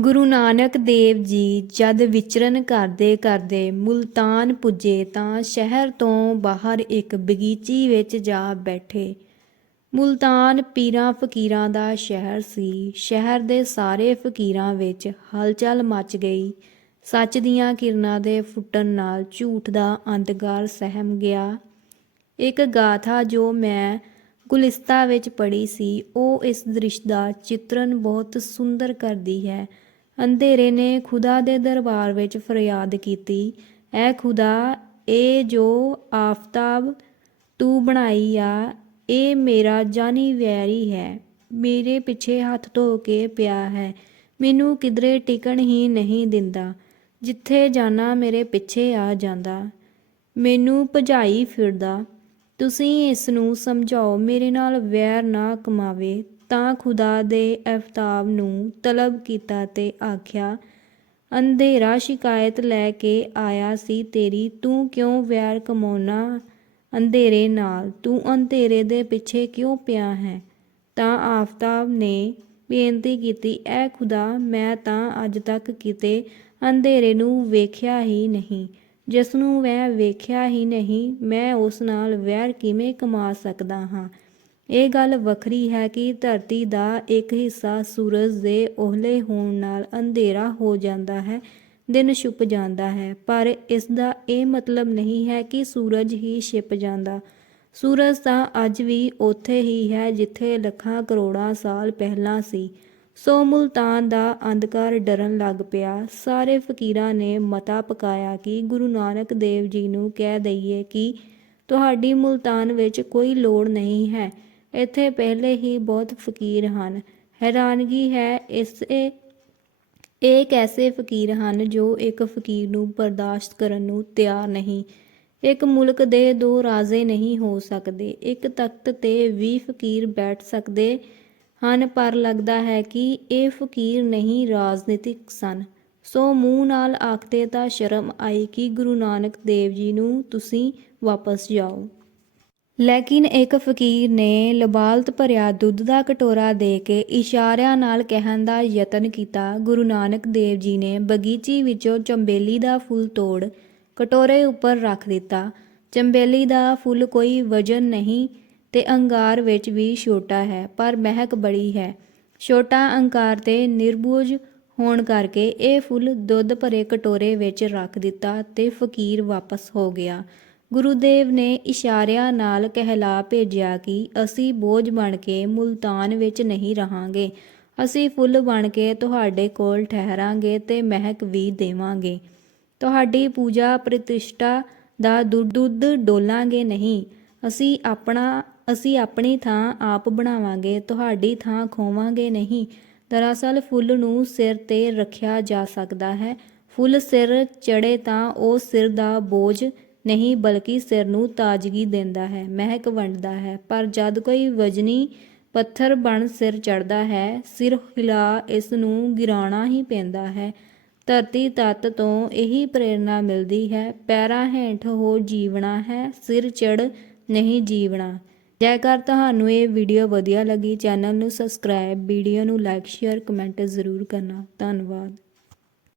ਗੁਰੂ ਨਾਨਕ ਦੇਵ ਜੀ ਜਦ ਵਿਚਰਨ ਕਰਦੇ ਕਰਦੇ ਮੁਲਤਾਨ ਪੁੱਜੇ ਤਾਂ ਸ਼ਹਿਰ ਤੋਂ ਬਾਹਰ ਇੱਕ ਬਗੀਚੀ ਵਿੱਚ ਜਾ ਬੈਠੇ। ਮੁਲਤਾਨ ਪੀਰਾਂ ਫਕੀਰਾਂ ਦਾ ਸ਼ਹਿਰ ਸੀ। ਸ਼ਹਿਰ ਦੇ ਸਾਰੇ ਫਕੀਰਾਂ ਵਿੱਚ ਹਲਚਲ ਮਚ ਗਈ। ਸੱਚ ਦੀਆਂ ਕਿਰਨਾਂ ਦੇ ਫੁੱਟਣ ਨਾਲ ਝੂਠ ਦਾ ਅੰਧਕਾਰ ਸਹਿਮ ਗਿਆ। ਇੱਕ ਗਾਥਾ ਜੋ ਮੈਂ ਗੁਲਿਸਤਾ ਵਿੱਚ ਪੜ੍ਹੀ ਸੀ, ਉਹ ਇਸ ਦ੍ਰਿਸ਼ ਦਾ ਚਿੱਤਰਨ ਬਹੁਤ ਸੁੰਦਰ ਕਰਦੀ ਹੈ। ਅੰਧੇਰੇ ਨੇ ਖੁਦਾ ਦੇ ਦਰਬਾਰ ਵਿੱਚ ਫਰਿਆਦ ਕੀਤੀ, ਐ ਖੁਦਾ ਇਹ ਜੋ ਆਫਤਾਬ ਤੂੰ ਬਣਾਈ ਆ ਇਹ ਮੇਰਾ ਜਾਨੀ ਵੈਰੀ ਹੈ, ਮੇਰੇ ਪਿੱਛੇ ਹੱਥ ਧੋ ਕੇ ਪਿਆ ਹੈ, ਮੈਨੂੰ ਕਿਧਰੇ ਟਿਕਣ ਹੀ ਨਹੀਂ ਦਿੰਦਾ, ਜਿੱਥੇ ਜਾਣਾ ਮੇਰੇ ਪਿੱਛੇ ਆ ਜਾਂਦਾ, ਮੈਨੂੰ ਭਜਾਈ ਫਿਰਦਾ, ਤੁਸੀਂ ਇਸ ਨੂੰ ਸਮਝਾਓ, ਮੇਰੇ ਨਾਲ ਵੈਰ ਨਾ ਕਮਾਵੇ ਤਾਂ ਖੁਦਾ ਦੇ ਅਫਤਾਬ ਨੂੰ ਤਲਬ ਕੀਤਾ ਤੇ ਆਖਿਆ, ਅੰਧੇਰਾ ਸ਼ਿਕਾਇਤ ਲੈ ਕੇ ਆਇਆ ਸੀ ਤੇਰੀ, ਤੂੰ ਕਿਉਂ ਵੈਰ ਕਮਾਉਣਾ ਅੰਧੇਰੇ ਨਾਲ? ਤੂੰ ਅੰਧੇਰੇ ਦੇ ਪਿੱਛੇ ਕਿਉਂ ਪਿਆ ਹੈ? ਤਾਂ ਆਫਤਾਬ ਨੇ ਬੇਨਤੀ ਕੀਤੀ, ਐ ਖੁਦਾ, ਮੈਂ ਤਾਂ ਅੱਜ ਤੱਕ ਕਿਤੇ ਅੰਧੇਰੇ ਨੂੰ ਵੇਖਿਆ ਹੀ ਨਹੀਂ। ਜਿਸ ਨੂੰ ਮੈਂ ਵੇਖਿਆ ਹੀ ਨਹੀਂ, ਮੈਂ ਉਸ ਨਾਲ ਵੈਰ ਕਿਵੇਂ ਕਮਾ ਸਕਦਾ ਹਾਂ? ਇਹ ਗੱਲ ਵੱਖਰੀ ਹੈ ਕਿ ਧਰਤੀ ਦਾ ਇੱਕ ਹਿੱਸਾ ਸੂਰਜ ਦੇ ਓਹਲੇ ਹੋਣ ਨਾਲ ਅੰਧੇਰਾ ਹੋ ਜਾਂਦਾ ਹੈ, ਦਿਨ ਛੁਪ ਜਾਂਦਾ ਹੈ। ਪਰ ਇਸ ਦਾ ਇਹ ਮਤਲਬ ਨਹੀਂ ਹੈ ਕਿ ਸੂਰਜ ਹੀ ਛਿਪ ਜਾਂਦਾ। ਸੂਰਜ ਤਾਂ ਅੱਜ ਵੀ ਉੱਥੇ ਹੀ ਹੈ ਜਿੱਥੇ ਲੱਖਾਂ ਕਰੋੜਾਂ ਸਾਲ ਪਹਿਲਾਂ ਸੀ। ਸੋ ਮੁਲਤਾਨ ਦਾ ਅੰਧਕਾਰ ਡਰਨ ਲੱਗ ਪਿਆ। ਸਾਰੇ ਫਕੀਰਾਂ ਨੇ ਮਤਾ ਪਕਾਇਆ ਕਿ ਗੁਰੂ ਨਾਨਕ ਦੇਵ ਜੀ ਨੂੰ ਕਹਿ ਦਈਏ ਕਿ ਤੁਹਾਡੀ ਮੁਲਤਾਨ ਵਿੱਚ ਕੋਈ ਲੋੜ ਨਹੀਂ ਹੈ। ਇੱਥੇ ਪਹਿਲੇ ਹੀ ਬਹੁਤ ਫਕੀਰ ਹਨ। ਹੈਰਾਨਗੀ ਹੈ ਇਸੇ ਇਹ ਇਹ ਕੈਸੇ ਫਕੀਰ ਹਨ ਜੋ ਇੱਕ ਫਕੀਰ ਨੂੰ ਬਰਦਾਸ਼ਤ ਕਰਨ ਨੂੰ ਤਿਆਰ ਨਹੀਂ? ਇੱਕ ਮੁਲਕ ਦੇ ਦੋ ਰਾਜੇ ਨਹੀਂ ਹੋ ਸਕਦੇ। ਇੱਕ ਤਖਤ ਤੇ 20 ਫਕੀਰ ਬੈਠ ਸਕਦੇ ਹਨ, ਪਰ ਲੱਗਦਾ ਹੈ ਕਿ ਇਹ ਫਕੀਰ ਨਹੀਂ ਰਾਜਨੀਤਿਕ ਸਨ। ਸੋ ਮੂੰਹ ਨਾਲ ਆਖਦੇ ਤਾਂ ਸ਼ਰਮ ਆਈ ਕਿ ਗੁਰੂ ਨਾਨਕ ਦੇਵ ਜੀ ਨੂੰ ਤੁਸੀਂ ਵਾਪਸ ਜਾਓ। ਲੇਕਿਨ ਇੱਕ ਫਕੀਰ ਨੇ ਲਬਾਲਤ ਭਰਿਆ ਦੁੱਧ ਦਾ ਕਟੋਰਾ ਦੇ ਕੇ ਇਸ਼ਾਰਿਆਂ ਨਾਲ ਕਹਿਣ ਦਾ ਯਤਨ ਕੀਤਾ। ਗੁਰੂ ਨਾਨਕ ਦੇਵ ਜੀ ਨੇ ਬਗੀਚੀ ਵਿੱਚੋਂ ਚੰਬੇਲੀ ਦਾ ਫੁੱਲ ਤੋੜ ਕਟੋਰੇ ਉੱਪਰ ਰੱਖ ਦਿੱਤਾ। ਚੰਬੇਲੀ ਦਾ ਫੁੱਲ ਕੋਈ ਵਜਨ ਨਹੀਂ ਤੇ ਅੰਗਾਰ ਵਿੱਚ ਵੀ ਛੋਟਾ ਹੈ, ਪਰ ਮਹਿਕ ਬੜੀ ਹੈ। ਛੋਟਾ ਅੰਕਾਰ ਤੇ ਨਿਰਬੋਝ ਹੋਣ ਕਰਕੇ ਇਹ ਫੁੱਲ ਦੁੱਧ ਭਰੇ ਕਟੋਰੇ ਵਿੱਚ ਰੱਖ ਦਿੱਤਾ ਤੇ ਫਕੀਰ ਵਾਪਸ ਹੋ ਗਿਆ। ਗੁਰੂਦੇਵ ਨੇ ਇਸ਼ਾਰਿਆਂ ਨਾਲ ਕਹਿਲਾ ਭੇਜਿਆ ਕਿ ਅਸੀਂ ਬੋਝ ਬਣ ਕੇ ਮੁਲਤਾਨ ਵਿੱਚ ਨਹੀਂ ਰਹਾਂਗੇ। ਅਸੀਂ ਫੁੱਲ ਬਣ ਕੇ ਤੁਹਾਡੇ ਕੋਲ ਠਹਿਰਾਂਗੇ ਤੇ ਮਹਿਕ ਵੀ ਦੇਵਾਂਗੇ। ਤੁਹਾਡੀ ਪੂਜਾ ਪ੍ਰਤਿਸ਼ਠਾ ਦਾ ਦੁੱਧ ਦੁੱਧ ਡੋਲਾਂਗੇ ਨਹੀਂ। ਅਸੀਂ ਆਪਣਾ, ਅਸੀਂ ਆਪਣੀ ਥਾਂ ਆਪ ਬਣਾਵਾਂਗੇ, ਤੁਹਾਡੀ ਥਾਂ ਖੋਵਾਂਗੇ ਨਹੀਂ। ਦਰਅਸਲ ਫੁੱਲ ਨੂੰ ਸਿਰ ਤੇ ਰੱਖਿਆ ਜਾ ਸਕਦਾ ਹੈ। ਫੁੱਲ ਸਿਰ ਚੜੇ ਤਾਂ ਉਹ ਸਿਰ ਦਾ ਬੋਝ ਨਹੀਂ, ਬਲਕਿ ਸਿਰ ਨੂੰ ਤਾਜ਼ਗੀ ਦਿੰਦਾ ਹੈ, ਮਹਿਕ ਵੰਡਦਾ ਹੈ। ਪਰ ਜਦ ਕੋਈ ਵਜਨੀ ਪੱਥਰ ਬਣ ਸਿਰ ਚੜਦਾ ਹੈ, ਸਿਰ ਹਿਲਾ ਇਸ ਨੂੰ ਗਿਰਾਉਣਾ ਹੀ ਪੈਂਦਾ ਹੈ। ਧਰਤੀ ਤੱਤ ਤੋਂ ਇਹੀ ਪ੍ਰੇਰਣਾ ਮਿਲਦੀ ਹੈ, ਪੈਰਾਂ ਹੇਠ ਹੋ ਜੀਵਣਾ ਹੈ, ਸਿਰ ਚੜ ਨਹੀਂ ਜੀਵਣਾ। ਜੇਕਰ ਤੁਹਾਨੂੰ ਇਹ ਵੀਡੀਓ ਵਧੀਆ ਲੱਗੀ, ਚੈਨਲ ਨੂੰ ਸਬਸਕ੍ਰਾਈਬ, ਵੀਡੀਓ ਨੂੰ ਲਾਈਕ, ਸ਼ੇਅਰ, ਕਮੈਂਟ ਜ਼ਰੂਰ ਕਰਨਾ। ਧੰਨਵਾਦ।